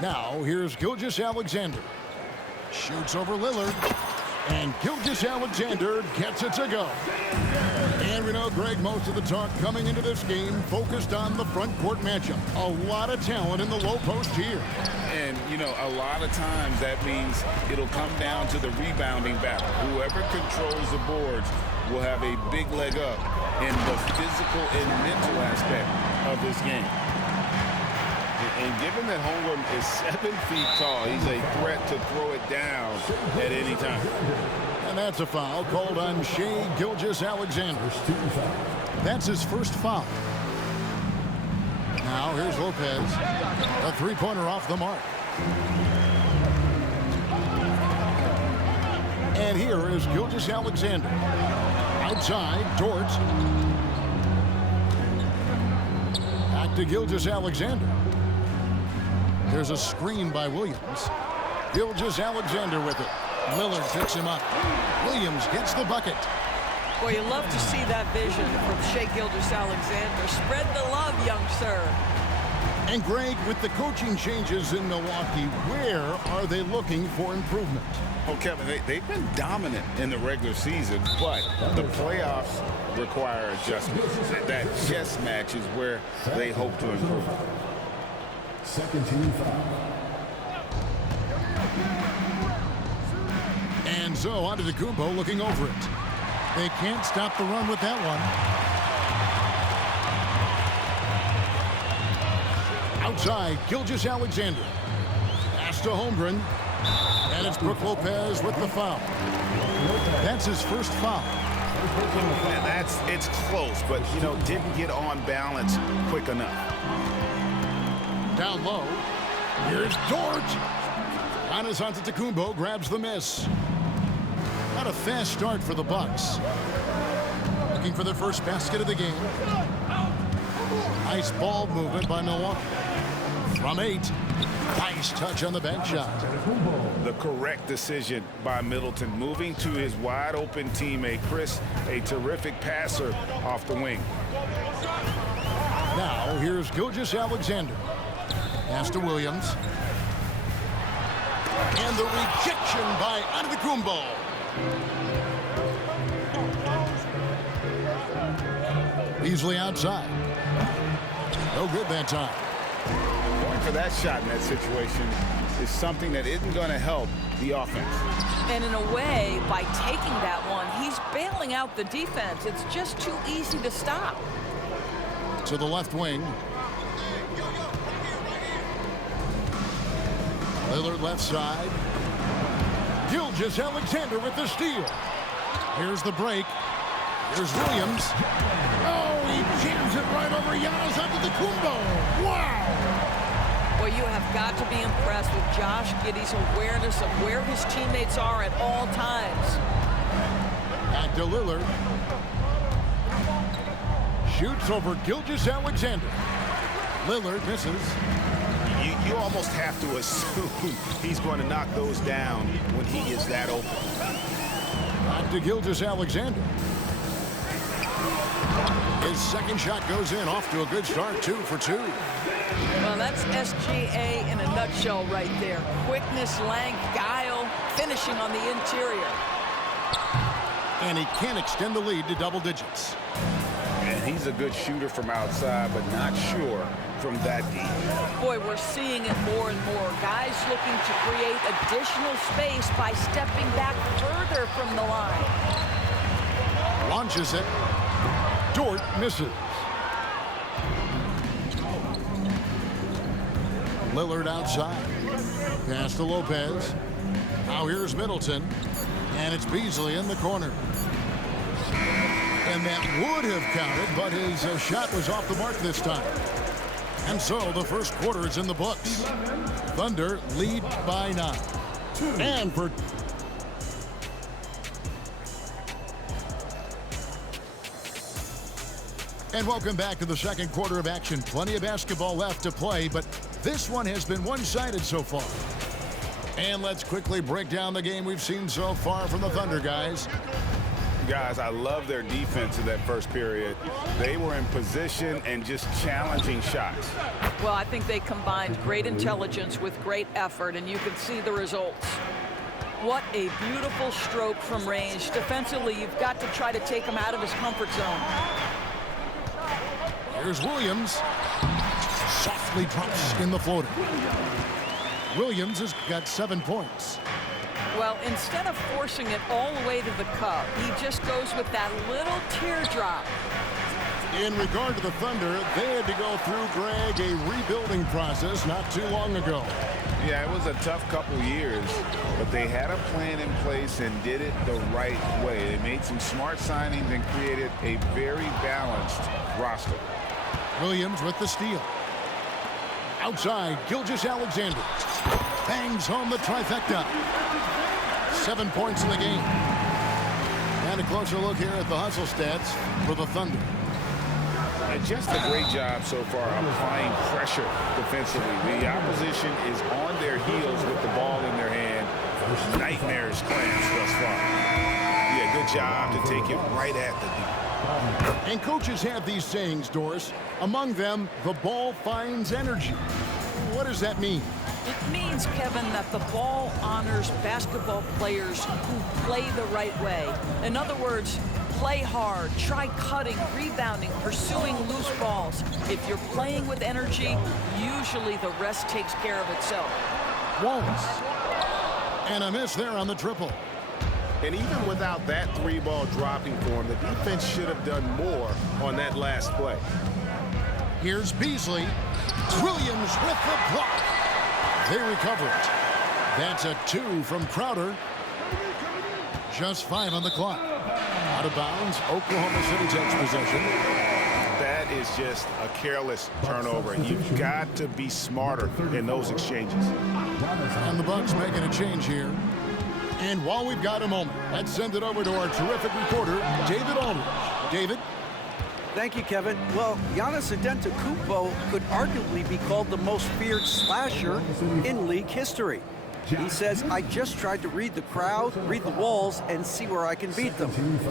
Now, here's Gilgeous-Alexander. Shoots over Lillard. And Gilgeous-Alexander gets it to go. And we know, Greg, most of the talk coming into this game focused on the front court matchup. A lot of talent in the low post here. And, you know, a lot of times that means it'll come down to the rebounding battle. Whoever controls the boards will have a big leg up in the physical and mental aspect of this game. And given that Holmgren is 7 feet tall, he's a threat to throw it down at any time. And that's a foul called on Shai Gilgeous-Alexander. That's his first foul. Now here's Lopez. A three-pointer off the mark. And here is Gilgeous-Alexander. Outside, Dort. Back to Gilgeous-Alexander. There's a screen by Williams. Gilgeous-Alexander with it. Lillard picks him up. Williams gets the bucket. Well, you love to see that vision from Shai Gilgeous-Alexander. Spread the love, young sir. And Greg, with the coaching changes in Milwaukee, where are they looking for improvement? Oh, Kevin, they've been dominant in the regular season, but the playoffs require adjustment. That chess match is where they hope to improve. Second team foul. And so Antetokounmpo looking over it. They can't stop the run with that one. Outside, Gilgeous-Alexander. Pass to Holmgren. And it's Brook Lopez with the foul. That's his first foul. And it's close, but, you know, didn't get on balance quick enough. Down low. Here's Dort. Giannis Antetokounmpo grabs the miss. Not a fast start for the Bucks. Looking for their first basket of the game. Nice ball movement by Milwaukee. From 8. Nice touch on the bank shot. The correct decision by Middleton, moving to his wide-open teammate, Chris, a terrific passer off the wing. Now, here's Gilgeous-Alexander. Pass to Williams. And the rejection by Antetokounmpo. Beasley outside. No good that time. Going for that shot in that situation is something that isn't going to help the offense. And in a way, by taking that one, he's bailing out the defense. It's just too easy to stop. To the left wing. Lillard left side. Gilgeous-Alexander with the steal. Here's the break. Here's Williams. Oh, he jams it right over Giannis Antetokounmpo. Wow! Well, you have got to be impressed with Josh Giddey's awareness of where his teammates are at all times. Back to Lillard. Shoots over Gilgeous-Alexander. Lillard misses. You almost have to assume he's going to knock those down when he is that open. Back to Gilgeous-Alexander. His second shot goes in, off to a good start, 2 for 2. Well, that's SGA in a nutshell right there. Quickness, length, guile, finishing on the interior. And he can extend the lead to double digits. And he's a good shooter from outside, but not sure from that deep. Boy, we're seeing it more and more. Guys looking to create additional space by stepping back further from the line. Launches it. Dort misses. Lillard outside. Pass to Lopez. Now here's Middleton. And it's Beasley in the corner. And that would have counted, but his shot was off the mark this time. And so the first quarter is in the books. Thunder lead by 9. And for... And welcome back to the second quarter of action. Plenty of basketball left to play, but this one has been one-sided so far. And let's quickly break down the game we've seen so far from the Thunder guys. Guys, I love their defense in that first period. They were in position and just challenging shots. Well, I think they combined great intelligence with great effort, and you can see the results. What a beautiful stroke from range. Defensively, you've got to try to take him out of his comfort zone. Here's Williams. Softly drops in the floater. Williams has got 7 points. Well, instead of forcing it all the way to the cup, he just goes with that little teardrop. In regard to the Thunder, they had to go through, Greg, a rebuilding process not too long ago. Yeah, it was a tough couple years, but they had a plan in place and did it the right way. They made some smart signings and created a very balanced roster. Williams with the steal. Outside, Gilgeous-Alexander bangs home the trifecta. 7 points in the game. And a closer look here at the hustle stats for the Thunder. And just a great job so far applying pressure defensively. The opposition is on their heels with the ball in their hand. Nightmares clamps thus far. Yeah, good job to take it right at the D. And coaches have these sayings, Doris. Among them, the ball finds energy. What does that mean? It means, Kevin, that the ball honors basketball players who play the right way. In other words, play hard, try cutting, rebounding, pursuing loose balls. If you're playing with energy, usually the rest takes care of itself. Wallace. And a miss there on the triple. And even without that 3-ball dropping for him, the defense should have done more on that last play. Here's Beasley. Williams with the block. They recover it. That's a 2 from Crowder. Just 5 on the clock. Out of bounds, Oklahoma City takes possession. That is just a careless turnover. You've got to be smarter in those exchanges. And the Bucks making a change here. And while we've got a moment, let's send it over to our terrific reporter, David Aldridge. David? Thank you, Kevin. Well, Giannis Antetokounmpo could arguably be called the most feared slasher in league history. He says, I just tried to read the crowd, read the walls, and see where I can beat them.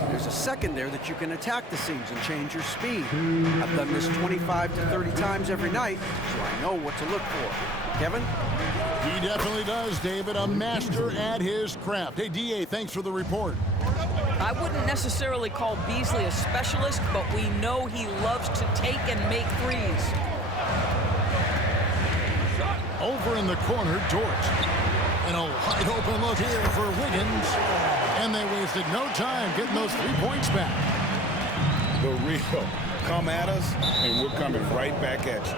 There's a second there that you can attack the seams and change your speed. I've done this 25 to 30 times every night, so I know what to look for. Kevin? He definitely does, David. A master at his craft. Hey, D.A., thanks for the report. I wouldn't necessarily call Beasley a specialist, but we know he loves to take and make threes. Over in the corner, Dort. And a wide open look here for Wiggins. And they wasted no time getting those 3 points back. The real come at us, and we're coming right back at you.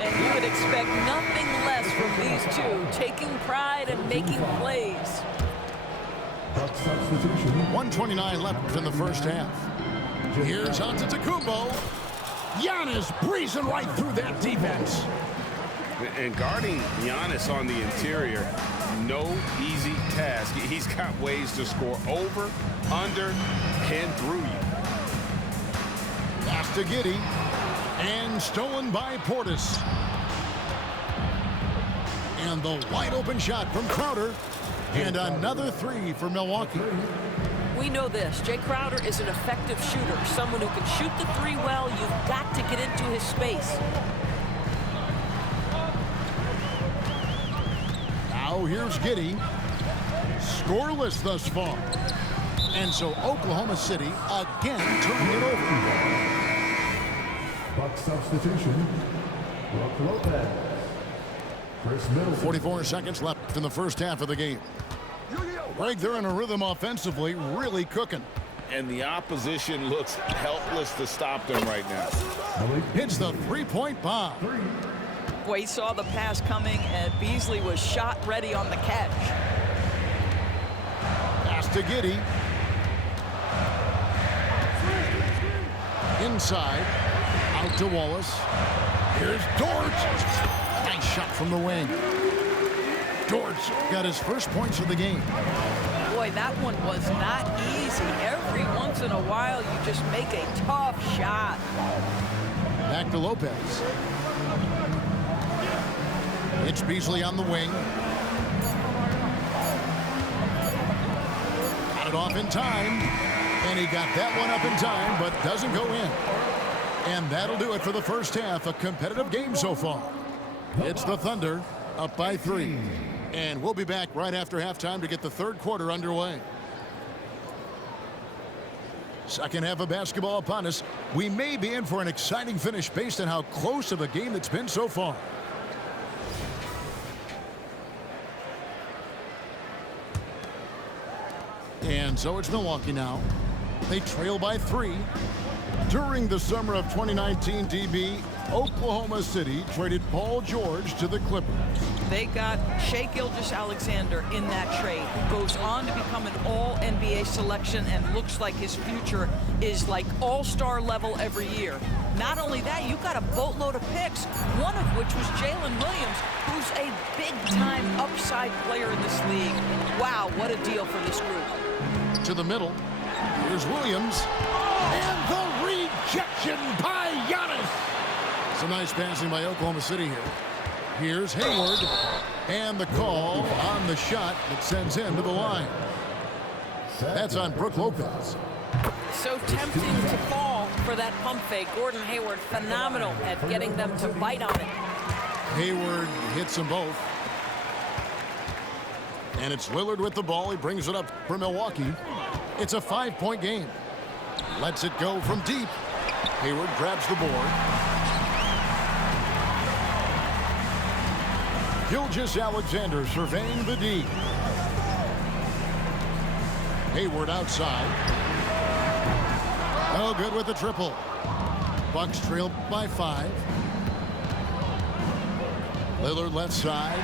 And you would expect nothing less from these two, taking pride and making plays. 1:29 left in the first half. Here's Antetokounmpo. Giannis breezing right through that defense. And guarding Giannis on the interior, no easy task. He's got ways to score over, under, and through you. Pass to Giddey. And stolen by Portis. And the wide open shot from Crowder. And another 3 for Milwaukee. We know this. Jay Crowder is an effective shooter. Someone who can shoot the 3 well. You've got to get into his space. Now here's Giddey. Scoreless thus far. And so Oklahoma City again turning it over. Buck substitution. Brook Lopez. Chris Middleton. 44 seconds left in the first half of the game. Greg, they're in a rhythm offensively, really cooking. And the opposition looks helpless to stop them right now. Hits the 3-point bomb. Boy, he saw the pass coming, and Beasley was shot ready on the catch. Pass to Giddey. Inside. Out to Wallace. Here's Dort. Nice shot from the wing. Dort's got his first points of the game. Boy, that one was not easy. Every once in a while, you just make a tough shot. Back to Lopez. It's Beasley on the wing. Got it off in time. And he got that one up in time, but doesn't go in. And that'll do it for the first half. A competitive game so far. It's the Thunder up by 3. And we'll be back right after halftime to get the third quarter underway. Second half of basketball upon us. We may be in for an exciting finish based on how close of a game it's been so far. And so it's Milwaukee now. They trail by 3. During the summer of 2019, DB, Oklahoma City traded Paul George to the Clippers. They got Shai Gilgeous-Alexander in that trade, who goes on to become an all-NBA selection and looks like his future is like all-star level every year. Not only that, you got a boatload of picks, one of which was Jalen Williams, who's a big-time upside player in this league. Wow, what a deal for this group. To the middle. Here's Williams. And the rejection by Giannis. Some nice passing by Oklahoma City here. Here's Hayward. And the call on the shot that sends him to the line. That's on Brook Lopez. So tempting to fall for that pump fake. Gordon Hayward, phenomenal at getting them to bite on it. Hayward hits them both. And it's Lillard with the ball. He brings it up for Milwaukee. It's a 5-point game. Lets it go from deep. Hayward grabs the board. Gilgeous-Alexander surveying the D. Hayward outside. Oh, good with the triple. Bucks trail by 5. Lillard left side.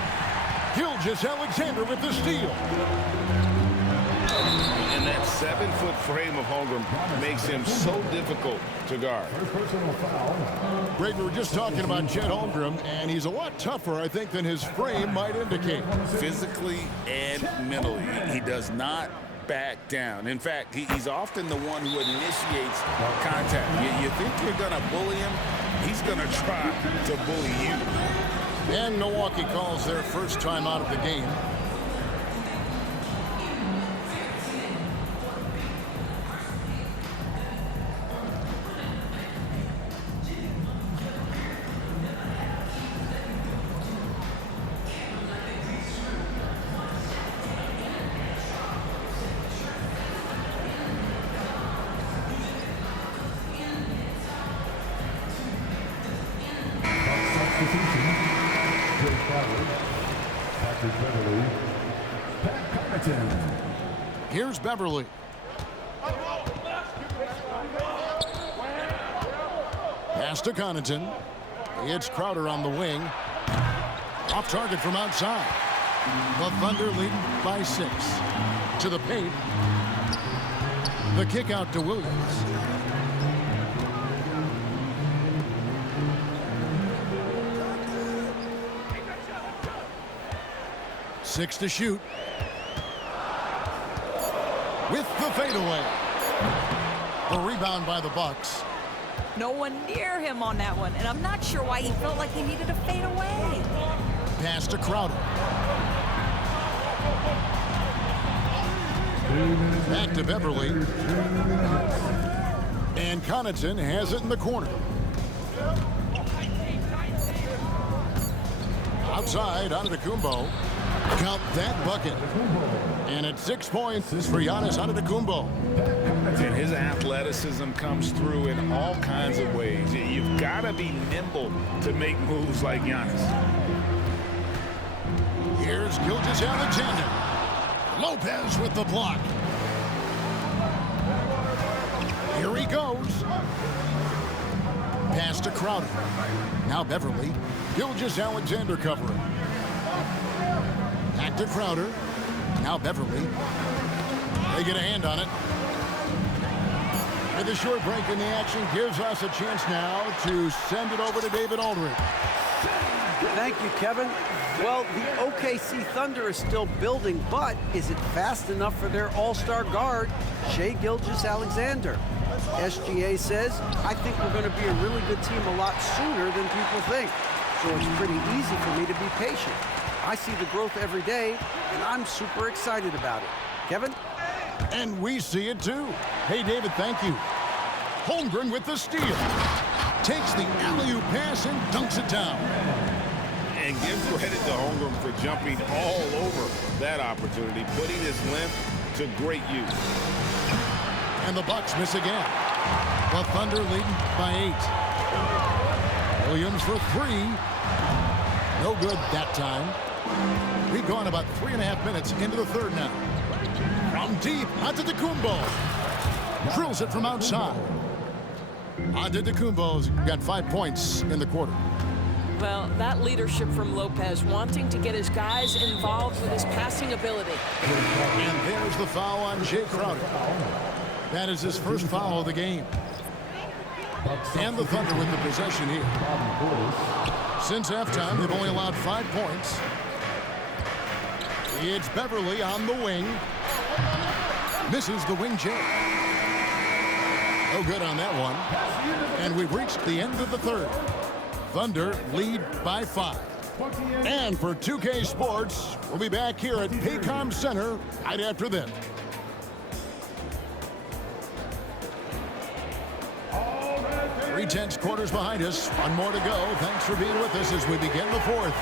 Gilgeous-Alexander with the steal. And that 7-foot frame of Holmgren makes him so difficult to guard. Greg, we were just talking about Chet Holmgren, and he's a lot tougher, I think, than his frame might indicate. Physically and mentally, he does not back down. In fact, he's often the one who initiates contact. You think you're going to bully him, he's going to try to bully you. And Milwaukee calls their first time out of the game. Here's Beverly. Pass to Connaughton. It's Crowder on the wing. Off target from outside. The Thunder lead by 6. To the paint. The kick out to Williams. Six to shoot. With the fadeaway. The rebound by the Bucks. No one near him on that one, and I'm not sure why he felt like he needed a fadeaway. Pass to Crowder. Back to Beverly. And Connaughton has it in the corner. Outside, Antetokounmpo. Count that bucket. And it's 6 points for Giannis Antetokounmpo. And his athleticism comes through in all kinds of ways. You've got to be nimble to make moves like Giannis. Here's Gilgeous-Alexander. Lopez with the block. Here he goes. Pass to Crowder. Now Beverly. Gilgeous-Alexander covering. Back to Crowder. Now Beverly. They get a hand on it. And the short break in the action gives us a chance now to send it over to David Aldridge. Thank you, Kevin. Well, the OKC Thunder is still building, but is it fast enough for their all-star guard, Shai Gilgeous-Alexander? SGA says, I think we're going to be a really good team a lot sooner than people think. So it's pretty easy for me to be patient. I see the growth every day, and I'm super excited about it. Kevin? And we see it too. Hey, David, thank you. Holmgren with the steal. Takes the alley-oop pass and dunks it down. And give credit to Holmgren for jumping all over that opportunity, putting his length to great use. And the Bucks miss again. The Thunder leading by 8. Williams for 3. No good that time. We've gone about 3.5 minutes into the third now. From deep, Antetokounmpo. Drills it from outside. Antetokounmpo's got 5 points in the quarter. Well, that leadership from Lopez, wanting to get his guys involved with his passing ability. And there's the foul on Jay Crowder. That is his first foul of the game. And the Thunder with the possession here. Since halftime, they've only allowed 5 points. It's Beverly on the wing. Misses the wing J. No good on that one. And we've reached the end of the third. Thunder lead by 5. And for 2K Sports, we'll be back here at Paycom Center right after this. Three-tenths quarters behind us. One more to go. Thanks for being with us as we begin the fourth.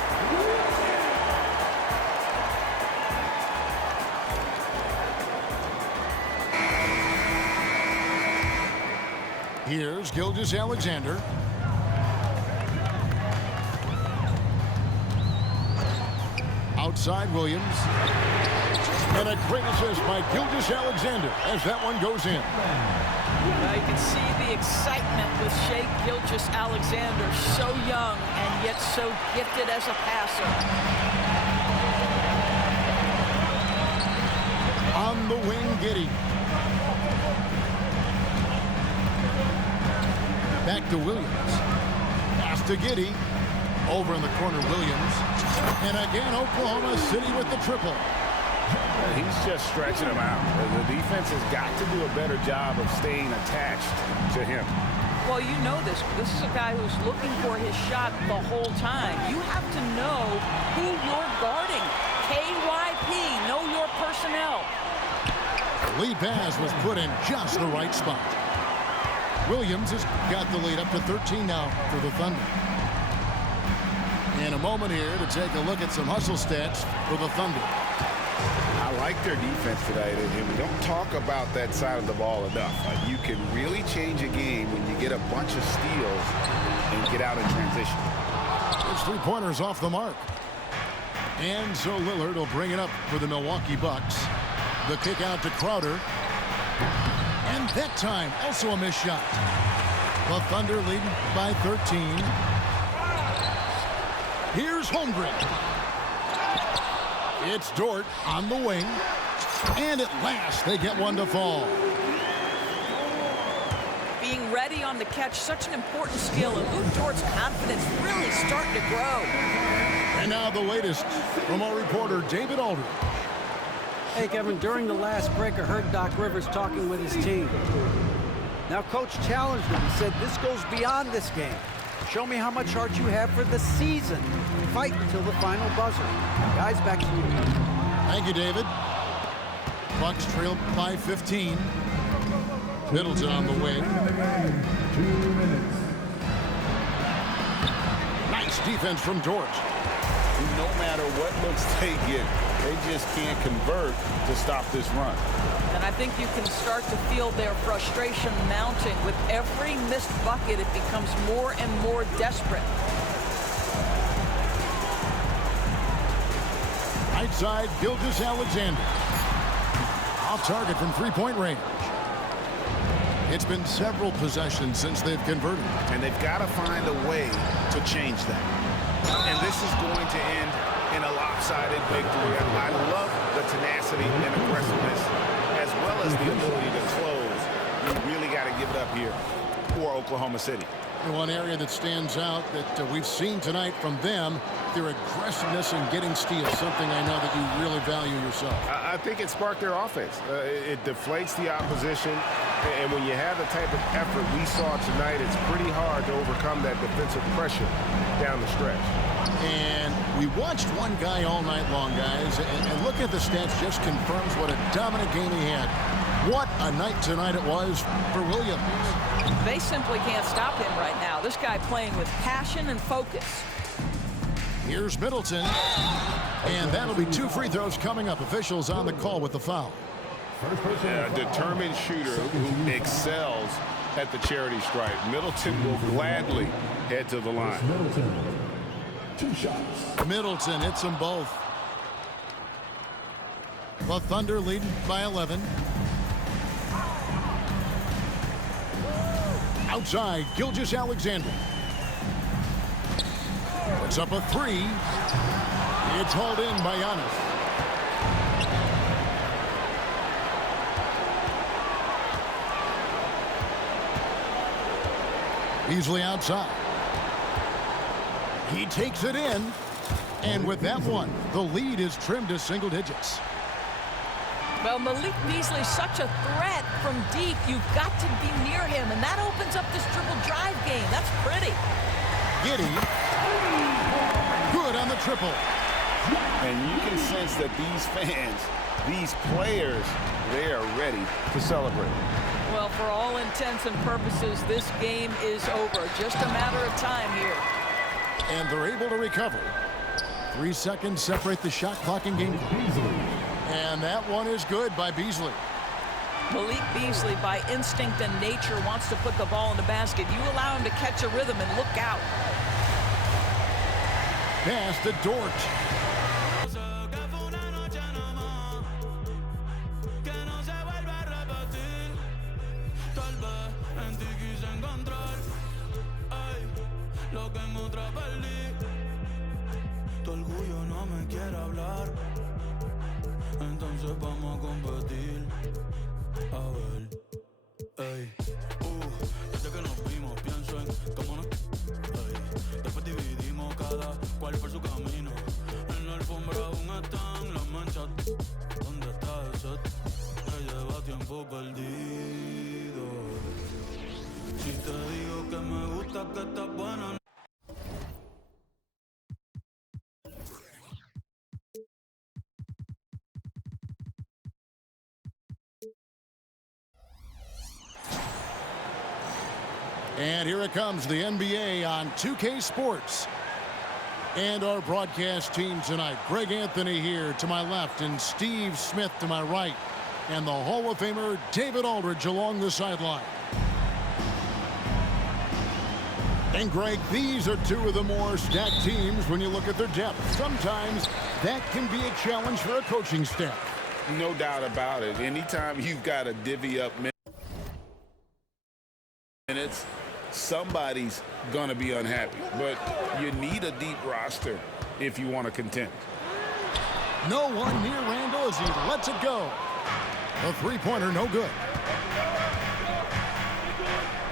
Here's Gilgeous-Alexander. Outside Williams. And a great assist by Gilgeous-Alexander as that one goes in. Now you can see the excitement with Shai Gilgeous-Alexander, so young and yet so gifted as a passer. On the wing, Giddey. Back to Williams. Pass to Giddey. Over in the corner, Williams. And again, Oklahoma City with the triple. He's just stretching him out. The defense has got to do a better job of staying attached to him. Well, you know this. This is a guy who's looking for his shot the whole time. You have to know who you're guarding. KYP, know your personnel. Lead pass was put in just the right spot. Williams has got the lead up to 13 now for the Thunder. In a moment here to take a look at some hustle stats for the Thunder. I like their defense today, and we don't talk about that side of the ball enough. You can really change a game when you get a bunch of steals and get out in transition. There's 3-pointers off the mark. And so Lillard will bring it up for the Milwaukee Bucks. The kick out to Crowder. And that time, also a missed shot. The Thunder leading by 13. Here's Holmgren. It's Dort on the wing. And at last, they get one to fall. Being ready on the catch, such an important skill, and Luke Dort's confidence really starting to grow. And now the latest from our reporter, David Aldridge. Hey, Kevin, during the last break, I heard Doc Rivers talking with his team. Now, Coach challenged him. He said, this goes beyond this game. Show me how much heart you have for the season. Fight until the final buzzer. Guys, back to you. Thank you, David. Bucks trail by 15. Middleton on the wing. 2 minutes. Nice defense from Dort. No matter what looks they get, they just can't convert to stop this run. And I think you can start to feel their frustration mounting. With every missed bucket, it becomes more and more desperate. Right side, Gilgeous-Alexander. Off target from three-point range. It's been several possessions since they've converted. And they've got to find a way to change that. And this is going to end in a lopsided victory. I love the tenacity and aggressiveness, as well as the ability to close. You really got to give it up here for Oklahoma City. One area that stands out that we've seen tonight from them, their aggressiveness in getting steals, something I know that you really value yourself. I think it sparked their offense. It deflates the opposition, and when you have the type of effort we saw tonight, it's pretty hard to overcome that defensive pressure down the stretch. And we watched one guy all night long, guys, and looking at the stats just confirms what a dominant game he had. What a night tonight it was for Williams. They simply can't stop him right now. This guy playing with passion and focus. Here's Middleton. And that'll be 2 free throws coming up. Officials on the call with the foul. A determined shooter who excels at the charity stripe. Middleton will gladly head to the line. Middleton, 2 shots. Middleton hits them both. The Thunder leading by 11. Outside, Gilgeous-Alexander. Puts up a 3. It's hauled in by Giannis. Beasley outside. He takes it in. And with that one, the lead is trimmed to single digits. Well, Malik Beasley's such a threat from deep. You've got to be near him, and that opens up this dribble drive game. That's pretty. Giddey. Good on the triple. And you can sense that these fans, these players, they are ready to celebrate. Well, for all intents and purposes, this game is over. Just a matter of time here. And they're able to recover. 3 seconds separate the shot clock and game. And that one is good by Beasley. Malik Beasley, by instinct and nature, wants to put the ball in the basket. You allow him to catch a rhythm and look out. Pass to Dort. Entonces vamos a competir. A ver, ey, desde que nos vimos pienso en cómo nos, ey, después dividimos cada cual por su camino. En la alfombra aún están las manchas. ¿Dónde está ese? Que lleva tiempo perdido. Si te digo que me gusta, que estás buena. And here it comes, the NBA on 2K Sports. And our broadcast team tonight, Greg Anthony here to my left and Steve Smith to my right. And the Hall of Famer David Aldridge along the sideline. And Greg, these are 2 of the more stacked teams when you look at their depth. Sometimes that can be a challenge for a coaching staff. No doubt about it. Anytime you've got to divvy up minutes, somebody's going to be unhappy. But you need a deep roster if you want to contend. No one near Randall as he lets it go. A 3-pointer, no good.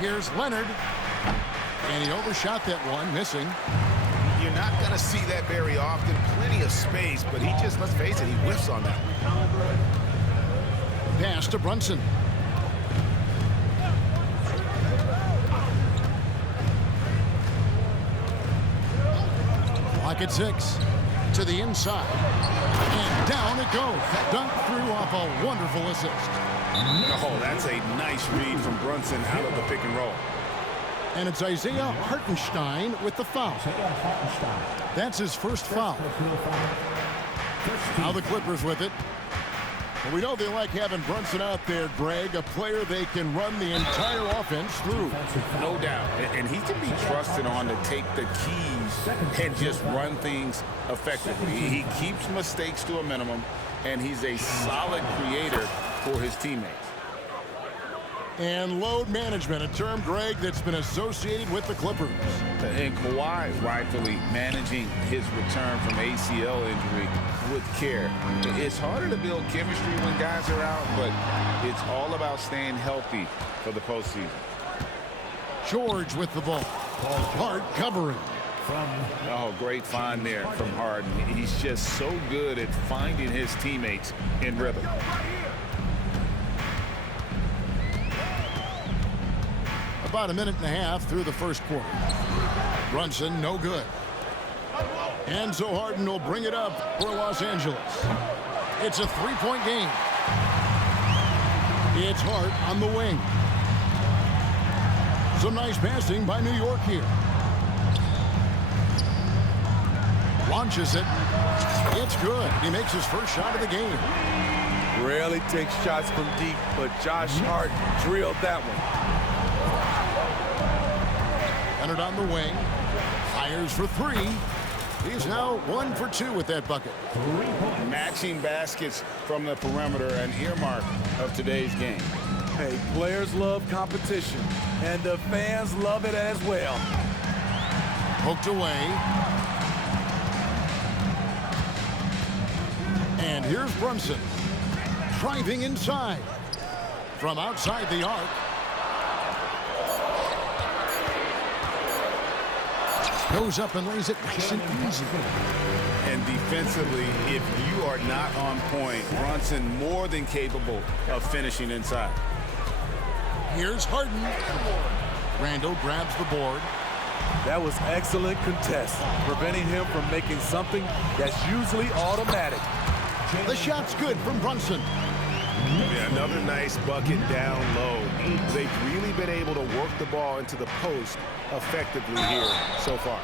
Here's Leonard. And he overshot that one, missing. You're not going to see that very often. Plenty of space, but he just, let's face it, he whiffs on that. Pass to Brunson. Clock at 6. To the inside. And down it goes. Dunked through off a wonderful assist. Oh, that's a nice read from Brunson out of the pick and roll. And it's Isaiah Hartenstein with the foul. That's his first foul. Now the Clippers with it. Well, we know they like having Brunson out there, Greg, a player they can run the entire offense through. No doubt. And he can be trusted on to take the keys and just run things effectively. He keeps mistakes to a minimum, and he's a solid creator for his teammates. And load management, a term, Greg, that's been associated with the Clippers. And Kawhi rightfully managing his return from ACL injury with care. It's harder to build chemistry when guys are out, but it's all about staying healthy for the postseason. George with the ball. Hart covering. Oh, great find there from Harden. He's just so good at finding his teammates in rhythm. About a minute and a half through the first quarter. Brunson, no good. And so Harden will bring it up for Los Angeles. It's a three-point game. It's Hart on the wing. Some nice passing by New York here. Launches it. It's good. He makes his first shot of the game. Rarely takes shots from deep, but Josh Hart drilled that one. Leonard on the wing. Fires for three. He's now 1 for 2 with that bucket. Matching baskets from the perimeter, an earmark of today's game. Hey, players love competition, and the fans love it as well. Poked away. And here's Brunson. Driving inside. From outside the arc. Goes up and lays it nice and easy. And defensively, if you are not on point, Brunson more than capable of finishing inside. Here's Harden. Randall grabs the board. That was excellent contest, preventing him from making something that's usually automatic. The shot's good from Brunson. Yeah, another nice bucket down low. They've really been able to work the ball into the post effectively here so far.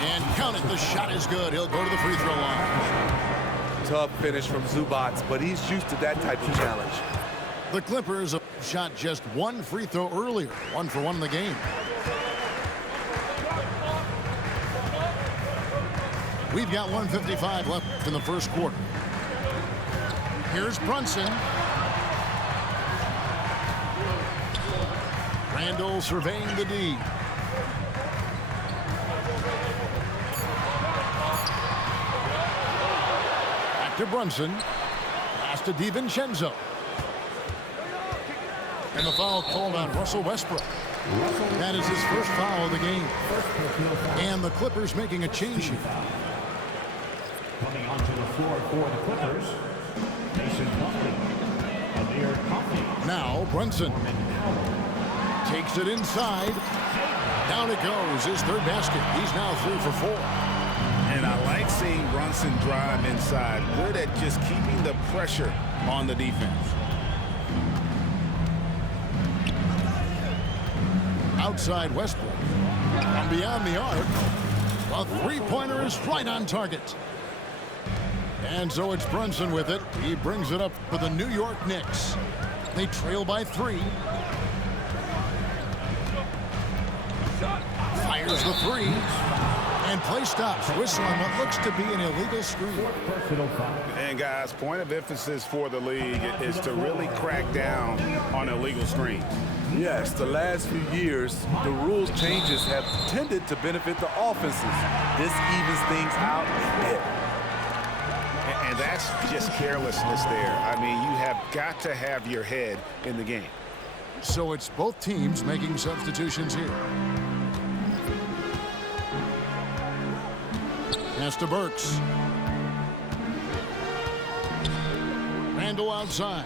And count it, the shot is good. He'll go to the free throw line. Tough finish from Zubac, but he's used to that type of challenge. The Clippers have shot just one free throw earlier. 1 for 1 in the game. We've got 1:55 left in the first quarter. Here's Brunson. Randall surveying the D. Back to Brunson. Pass to DiVincenzo. And the foul called on Russell Westbrook. That is his first foul of the game. And the Clippers making a change here. Coming onto the floor for the Clippers, Mason Plumlee. Amir Coffey. Now Brunson takes it inside. Down it goes. His third basket. He's now 3 for 4. And I like seeing Brunson drive inside. Good at just keeping the pressure on the defense. Outside Westbrook. From beyond the arc. A three-pointer is right on target. And so it's Brunson with it. He brings it up for the New York Knicks. They trail by 3. Fires the 3. And play stops. Whistle on what looks to be an illegal screen. And guys, point of emphasis for the league is to really crack down on illegal screens. Yes, the last few years, the rules changes have tended to benefit the offenses. This evens things out a bit. And that's just carelessness there. I mean, you have got to have your head in the game. So it's both teams making substitutions here. Pass to Burks. Randall outside.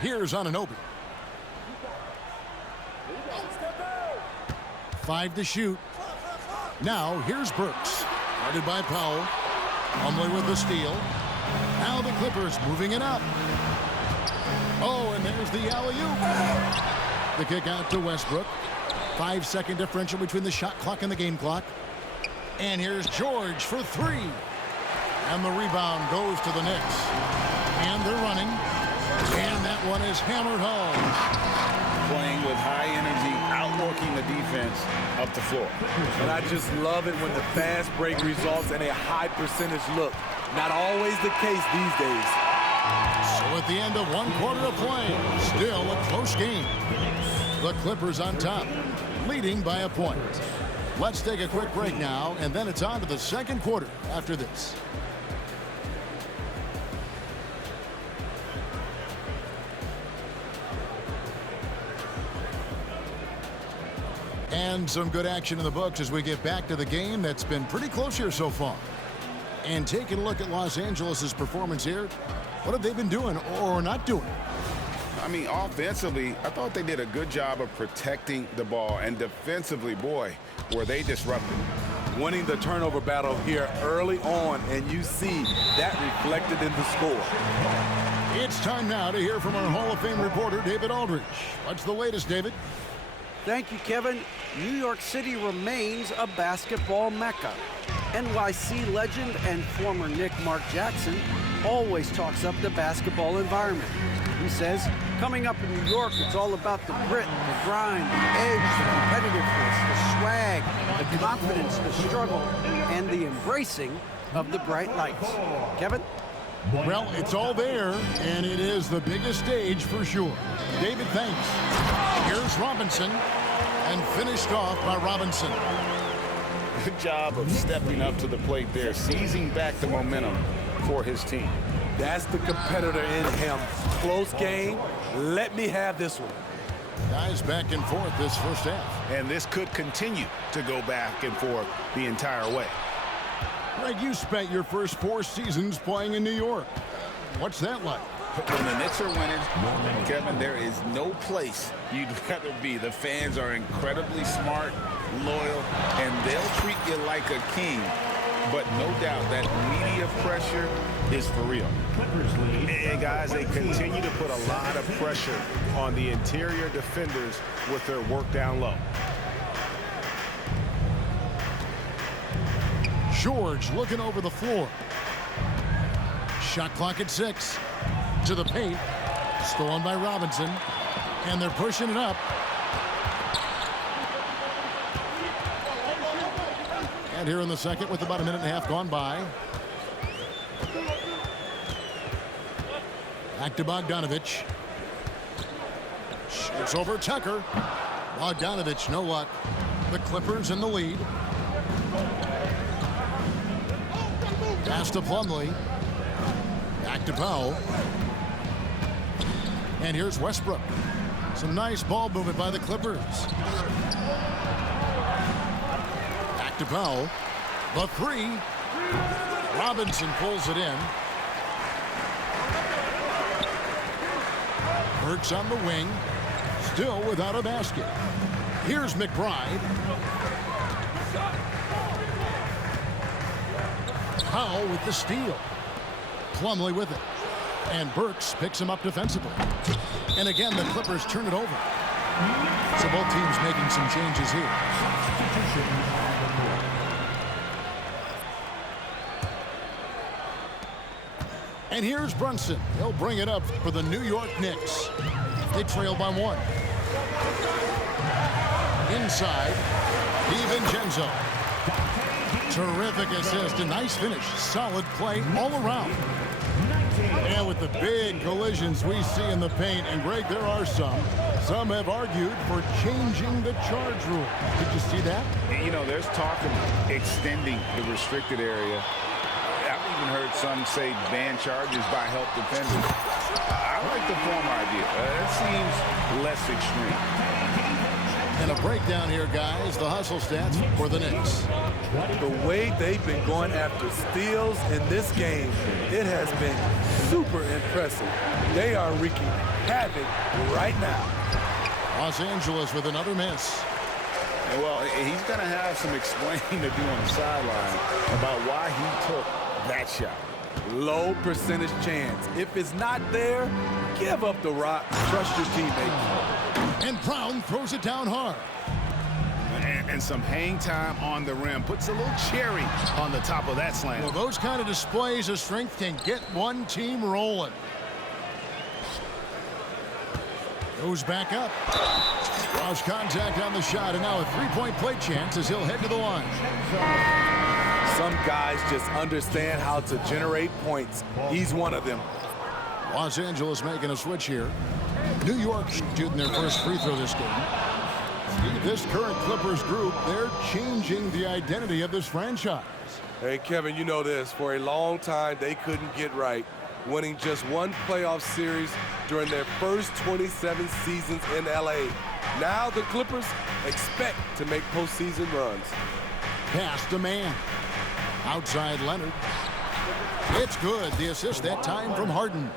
Here's Anunoby. 5 to shoot. Now here's Burks. Guarded by Powell. Plumlee with the steal. Now the Clippers moving it up. Oh, and there's the alley-oop. The kick out to Westbrook. 5-second differential between the shot clock and the game clock. And here's George for 3. And the rebound goes to the Knicks. And they're running. And that one is hammered home. Playing with high energy, outworking the defense up the floor. And I just love it when the fast break results in a high percentage look. Not always the case these days. So at the end of 1 quarter of play, still a close game. The Clippers on top, leading by a point. Let's take a quick break now, and then it's on to the second quarter after this. And some good action in the books as we get back to the game that's been pretty close here so far. And taking a look at Los Angeles' performance here, what have they been doing or not doing? I mean, offensively, I thought they did a good job of protecting the ball. And defensively, boy, were they disruptive. winning the turnover battle here early on, and you see that reflected in the score. It's time now to hear from our Hall of Fame reporter, David Aldridge. What's the latest, David? Thank you, Kevin. New York City remains a basketball mecca. NYC legend and former Knick Mark Jackson always talks up the basketball environment. He says, coming up in New York, it's all about the grit, the grind, the edge, the competitiveness, the swag, the confidence, the struggle, and the embracing of the bright lights. Kevin? Well, it's all there, and it is the biggest stage for sure. David, thanks. Here's Robinson, and finished off by Robinson. Good job of stepping up to the plate there, seizing back the momentum for his team. That's the competitor in him. Close game. Let me have this one. Guys back and forth this first half. And this could continue to go back and forth the entire way. Greg, you spent your first 4 seasons playing in New York. What's that like? When the Knicks are winning, Kevin, there is no place you'd rather be. The fans are incredibly smart, loyal, and they'll treat you like a king. But no doubt that media pressure is for real. And guys, they continue to put a lot of pressure on the interior defenders with their work down low. George looking over the floor. Shot clock at 6. To the paint. Stolen by Robinson. And they're pushing it up. And here in the second with about a minute and a half gone by. Back to Bogdanovich. Shoots over Tucker. Bogdanovich, no luck. The Clippers in the lead. Pass to Plumlee. Back to Powell. And here's Westbrook. Some nice ball movement by the Clippers. Back to Powell. The 3. Robinson pulls it in. Burks on the wing. Still without a basket. Here's McBride. Powell with the steal. Plumlee with it. And Burks picks him up defensively. And again, the Clippers turn it over. So both teams making some changes here. And here's Brunson. He'll bring it up for the New York Knicks. They trail by 1. Inside, DiVincenzo. Terrific assist, a nice finish. Solid play all around. And with the big collisions we see in the paint, and Greg, there are some have argued for changing the charge rule. Did you see that? You know, there's talk of extending the restricted area. I've even heard some say ban charges by help defenders. I like the former idea. It seems less extreme. And a breakdown here, guys. The hustle stats for the Knicks. The way they've been going after steals in this game, it has been super impressive. They are wreaking havoc right now. Los Angeles with another miss. Well, he's going to have some explaining to do on the sideline about why he took that shot. Low percentage chance. If it's not there, give up the rock. Trust your teammates. And Brown throws it down hard. And some hang time on the rim. Puts a little cherry on the top of that slam. Well, those kind of displays of strength can get one team rolling. Goes back up. Lost contact on the shot, and now a three-point play chance as he'll head to the line. Some guys just understand how to generate points. He's one of them. Los Angeles making a switch here. New York shooting their first free throw this game. This current Clippers group, they're changing the identity of this franchise. Hey, Kevin, you know this. For a long time, they couldn't get right, winning just one playoff series during their first 27 seasons in L.A. Now the Clippers expect to make postseason runs. Pass to man. Outside Leonard. It's good. The assist that time from Harden.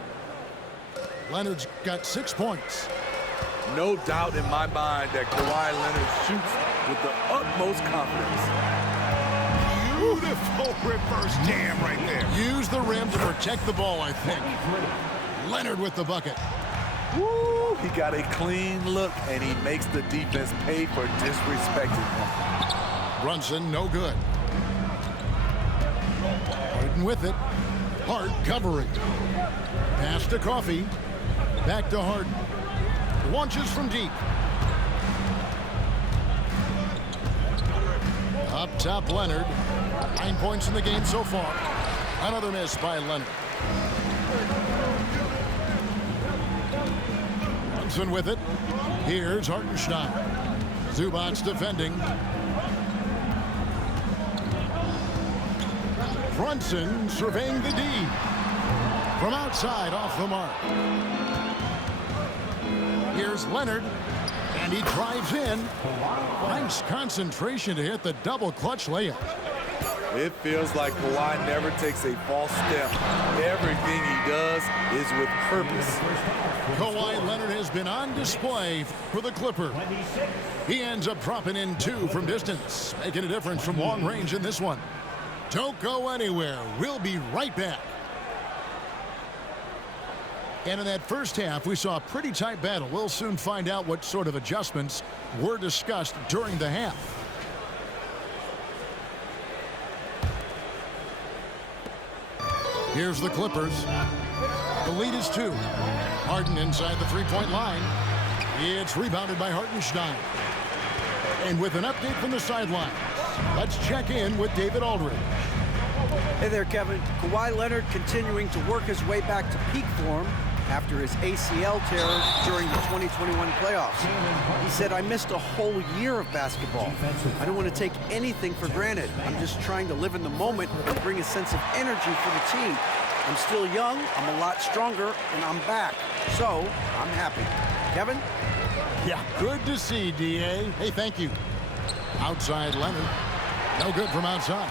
Leonard's got 6 points. No doubt in my mind that Kawhi Leonard shoots with the utmost confidence. Beautiful reverse jam right there. Use the rim to protect the ball, I think. Leonard with the bucket. Woo! He got a clean look, and he makes the defense pay for disrespecting him. Brunson, no good. Harden with it. Hart covering. Pass to Coffee. Back to Harden. Launches from deep. Up top, Leonard. 9 points in the game so far. Another miss by Leonard. Brunson with it. Here's Hartenstein. Zubac's defending. Brunson surveying the D. From outside, off the mark. Here's Leonard, and he drives in. Nice concentration to hit the double clutch layup. It feels like Kawhi never takes a false step. Everything he does is with purpose. Kawhi Leonard has been on display for the Clippers. He ends up dropping in 2 from distance, making a difference from long range in this one. Don't go anywhere. We'll be right back. And in that first half, we saw a pretty tight battle. We'll soon find out what sort of adjustments were discussed during the half. Here's the Clippers. The lead is 2. Harden inside the three-point line. It's rebounded by Hartenstein. And with an update from the sidelines, let's check in with David Aldridge. Hey there, Kevin. Kawhi Leonard continuing to work his way back to peak form after his ACL tear during the 2021 playoffs. He said, I missed a whole year of basketball. I don't want to take anything for granted. I'm just trying to live in the moment and bring a sense of energy for the team. I'm still young, I'm a lot stronger, and I'm back. So, I'm happy. Kevin? Yeah, good to see, D.A. Hey, thank you. Outside Leonard. No good from outside.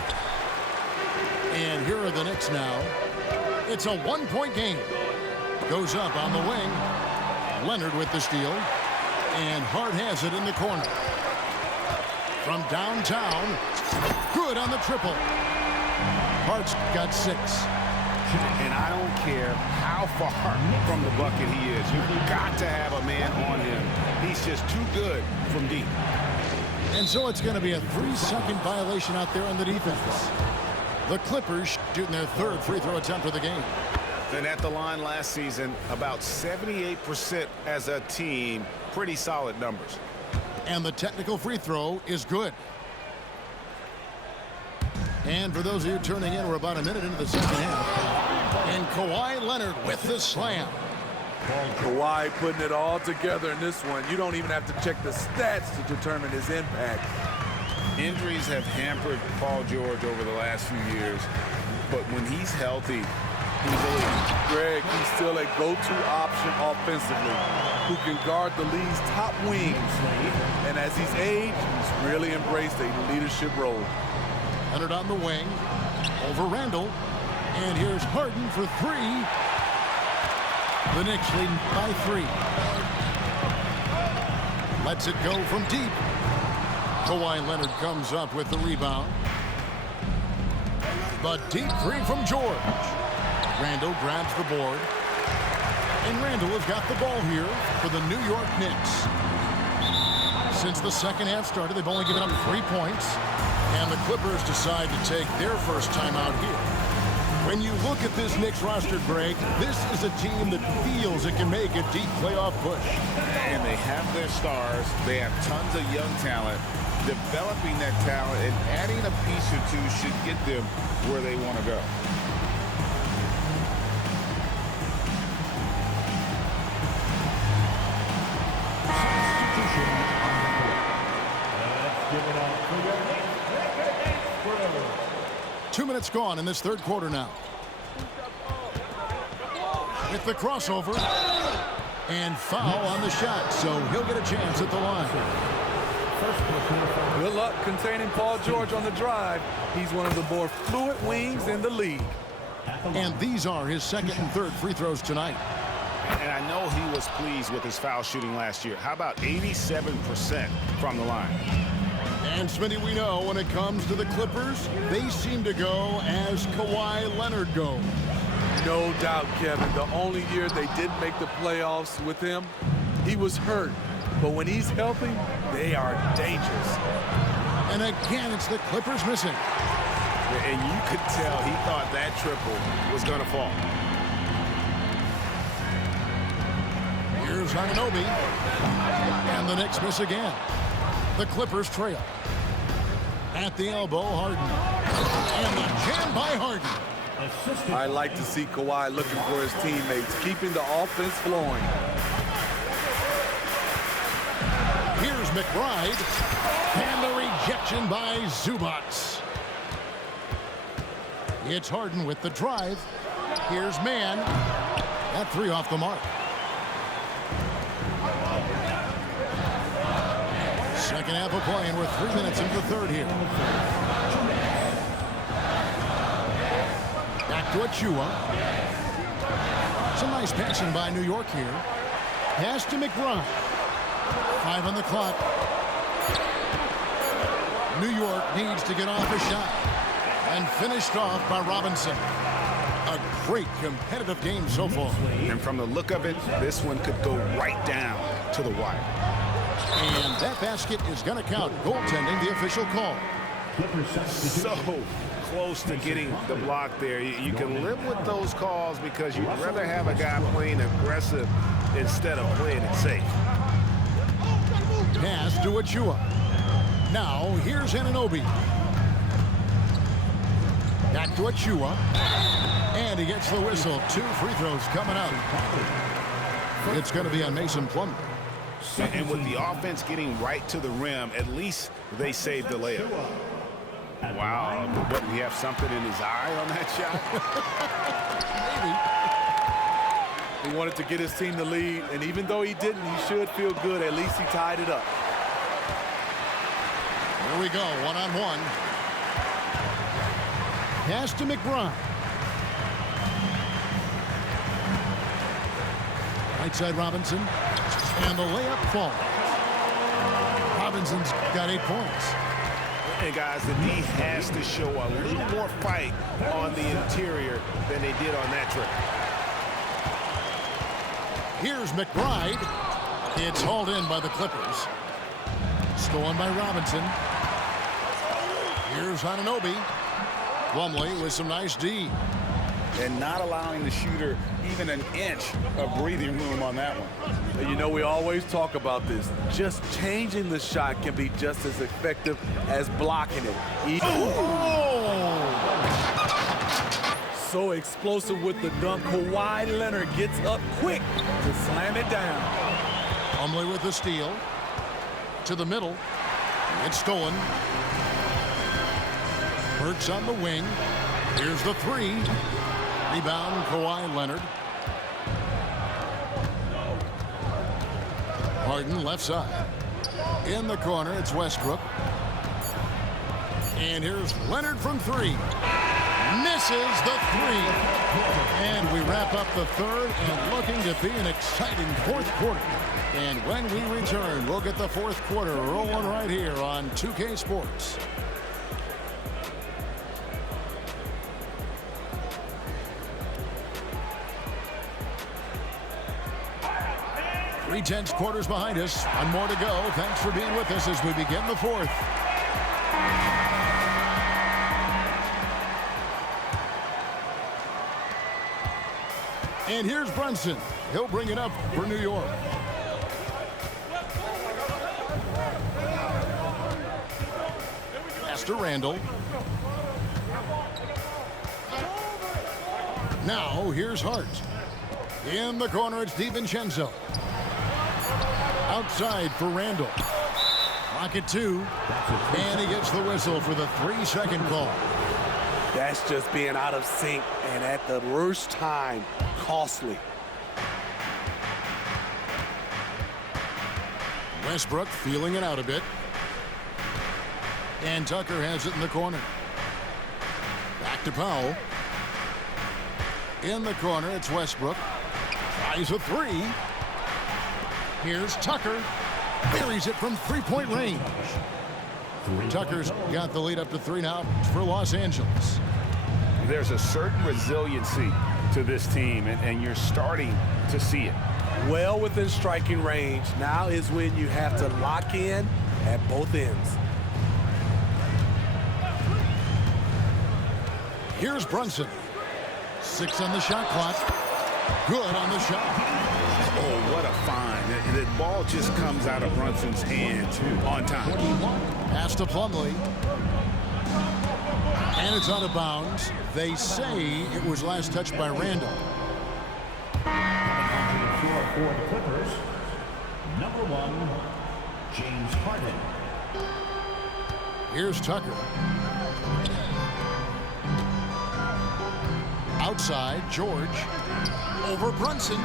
And here are the Knicks now. It's a one-point game. Goes up on the wing. Leonard with the steal. And Hart has it in the corner. From downtown. Good on the triple. Hart's got 6. And I don't care how far from the bucket he is. You've got to have a man on him. He's just too good from deep. And so it's going to be a 3-second violation out there on the defense. The Clippers shooting their 3rd free throw attempt of the game. Then at the line last season, about 78% as a team. Pretty solid numbers. And the technical free throw is good. And for those of you turning in, we're about a minute into the second half. And Kawhi Leonard with the slam. Kawhi putting it all together in this one. You don't even have to check the stats to determine his impact. Injuries have hampered Paul George over the last few years, but when he's healthy, he's elite. Greg, he's still a go-to option offensively, who can guard the league's top wings. And as he's aged, he's really embraced a leadership role. Leonard on the wing, over Randall, and here's Harden for 3. The Knicks leading by 3. Lets it go from deep. Kawhi Leonard comes up with the rebound. But deep 3 from George. Randall grabs the board. And Randall has got the ball here for the New York Knicks. Since the second half started, they've only given up 3 points. And the Clippers decide to take their first time out here. When you look at this Knicks roster, Greg, this is a team that feels it can make a deep playoff push. And they have their stars. They have tons of young talent. Developing that talent and adding a piece or 2 should get them where they want to go. Substitution on the court. Let's give it up for your Knicks record. 2 minutes gone in this 3rd quarter now. With the crossover. And foul on the shot, so he'll get a chance at the line. Good luck containing Paul George on the drive. He's one of the more fluid wings in the league. And these are his 2nd and 3rd free throws tonight. And I know he was pleased with his foul shooting last year. How about 87% from the line? And Smitty, we know when it comes to the Clippers, they seem to go as Kawhi Leonard goes. No doubt, Kevin. The only year they didn't make the playoffs with him, he was hurt. But when he's healthy, they are dangerous. And again, it's the Clippers missing. And you could tell he thought that triple was going to fall. Here's Anunoby. And the Knicks miss again. The Clippers trail. At the elbow, Harden. And the jam by Harden. I like to see Kawhi looking for his teammates, keeping the offense flowing. Here's McBride. And the rejection by Zubac. It's Harden with the drive. Here's Mann. That three off the mark. Second half of play, and we're 3 minutes into the third here. Back to Achua. Some nice passing by New York here. Pass to McBride. 5 on the clock. New York needs to get off a shot. And finished off by Robinson. A great competitive game so far. And from the look of it, this one could go right down to the wire. And that basket is going to count. Goaltending, the official call. So close to getting the block there. You can live with those calls because you'd rather have a guy playing aggressive instead of playing it safe. Pass to Achua. Now, here's Anunoby. Back to Achua. And he gets the whistle. 2 free throws coming out. It's going to be on Mason Plumlee. And with the offense getting right to the rim, at least they saved the layup. Wow, but we have something in his eye on that shot. Maybe. He wanted to get his team the lead, and even though he didn't, he should feel good. At least he tied it up. Here we go, one-on-one. Pass to McBride. Right side Robinson. And the layup falls. Robinson's got 8 points. And guys, the D has to show a little more fight on the interior than they did on that trip. Here's McBride. It's hauled in by the Clippers. Stolen by Robinson. Here's Anunoby. Plumlee with some nice D. And not allowing the shooter even an inch of breathing room on that one. And you know, we always talk about this. Just changing the shot can be just as effective as blocking it. So explosive with the dunk. Kawhi Leonard gets up quick to slam it down. Plumlee with the steal. To the middle. It's stolen. Burks on the wing. Here's the three. Rebound, Kawhi Leonard. Harden left side. In the corner, it's Westbrook. And here's Leonard from 3. Misses the 3. And we wrap up the third and looking to be an exciting fourth quarter. And when we return, we'll get the fourth quarter rolling right here on 2K Sports. 3/10 quarters behind us. One more to go. Thanks for being with us as we begin the fourth. And here's Brunson. He'll bring it up for New York. Pass to Randall. Now here's Hart. In the corner, it's DiVincenzo. Outside for Randall. Clock at 2. And he gets the whistle for the 3-second call. That's just being out of sync, and at the worst time, costly. Westbrook feeling it out a bit. And Tucker has it in the corner. Back to Powell. In the corner, it's Westbrook. Tries a 3. Here's Tucker. Buries it from 3-point range. Tucker's got the lead up to 3 now for Los Angeles. There's a certain resiliency to this team, and you're starting to see it. Well within striking range. Now is when you have to lock in at both ends. Here's Brunson. 6 on the shot clock. Good on the shot. Oh, what a find. The ball just comes out of Brunson's hands on time. Pass to Plumlee. And it's out of bounds. They say it was last touched by Randall. For the Clippers, number 1, James Harden. Here's Tucker. Outside, George. Over Brunson.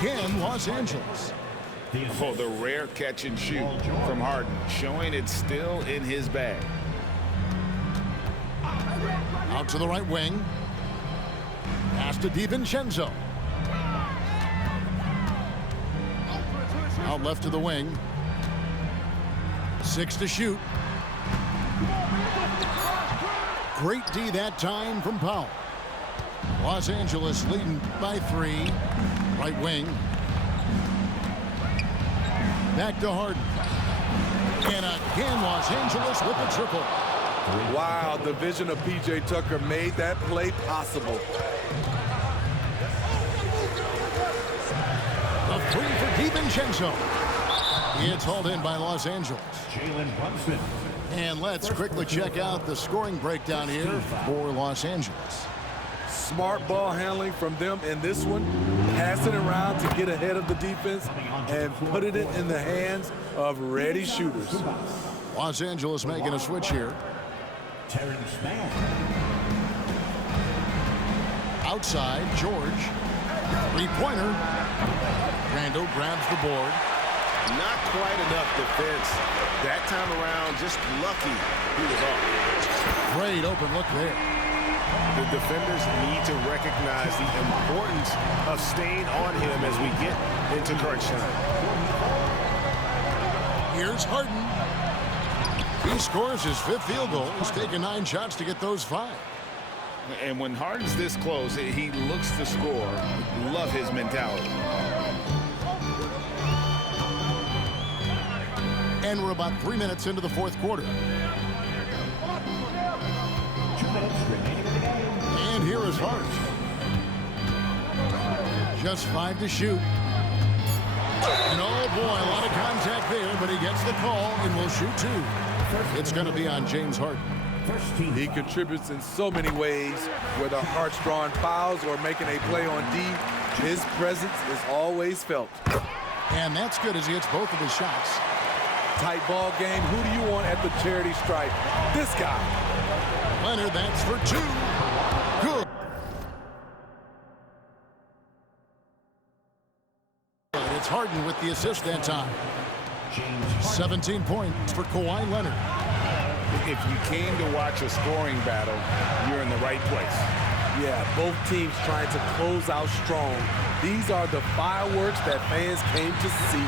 Again, Los Angeles. Oh, the rare catch and shoot from Harden, showing it's still in his bag. Out to the right wing. Pass to DiVincenzo. Out left to the wing. 6 to shoot. Great D that time from Powell. Los Angeles leading by 3. Right wing. Back to Harden. And again, Los Angeles with the triple. Wow, the vision of P.J. Tucker made that play possible. A 3 for DiVincenzo. It's hauled in by Los Angeles. Jalen Brunson. And let's quickly check out the scoring breakdown here for Los Angeles. Smart ball handling from them in this one. Passing around to get ahead of the defense and putting it in the hands of ready shooters. Los Angeles making a switch here. Terrence Mann. Outside, George. 3-pointer. Randall grabs the board. Not quite enough defense. That time around, just lucky he was off. Great open look there. The defenders need to recognize the importance of staying on him as we get into crunch time. Here's Harden. He scores his 5th field goal. He's taken 9 shots to get those 5. And when Harden's this close, he looks to score. Love his mentality. And we're about 3 minutes into the 4th quarter. 2 minutes remaining in the game. And here is Hart. Just 5 to shoot. And oh boy, a lot of contact there, but he gets the call and will shoot 2. It's going to be on James Harden. He contributes in so many ways, whether Hart's drawing fouls or making a play on D. His presence is always felt. And that's good as he hits both of his shots. Tight ball game. Who do you want at the charity stripe? This guy. Leonard, that's for 2. Good. It's Harden with the assist that time. 17 points for Kawhi Leonard. If you came to watch a scoring battle, you're in the right place. Yeah, both teams trying to close out strong. These are the fireworks that fans came to see.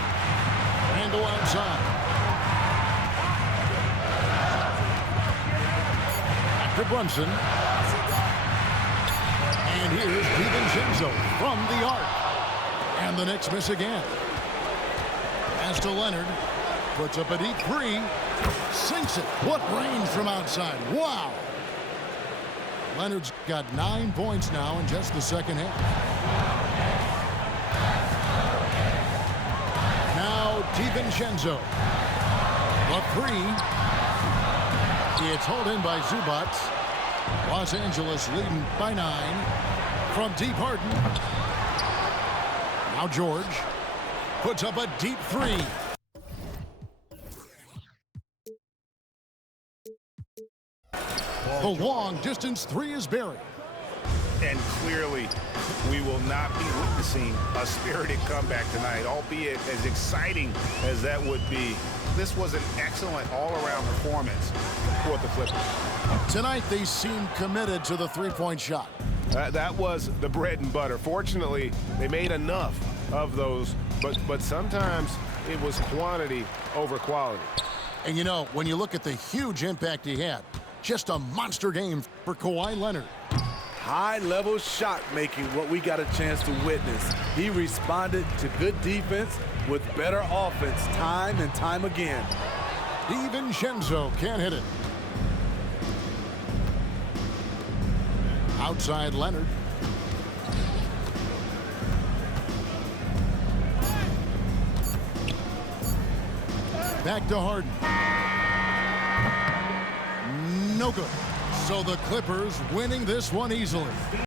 Randall outside. To Brunson. And here's DiVincenzo from the arc. And the Knicks miss again. Pass to Leonard. Puts up a deep 3. Sinks it. What range from outside. Wow. Leonard's got 9 points now in just the second half. Now DiVincenzo. A 3. It's hauled in by Zubac. Los Angeles leading by 9 from deep. Harden. Now George puts up a deep 3. The long distance 3 is buried. And clearly, we will not be witnessing a spirited comeback tonight, albeit as exciting as that would be. This was an excellent all-around performance for the Clippers. Tonight, they seem committed to the 3-point shot. That was the bread and butter. Fortunately, they made enough of those, but sometimes it was quantity over quality. And, you know, when you look at the huge impact he had, just a monster game for Kawhi Leonard. High-level shot making, what we got a chance to witness. He responded to good defense with better offense time and time again. DiVincenzo can't hit it. Outside Leonard. Back to Harden. No good. So the Clippers winning this one easily.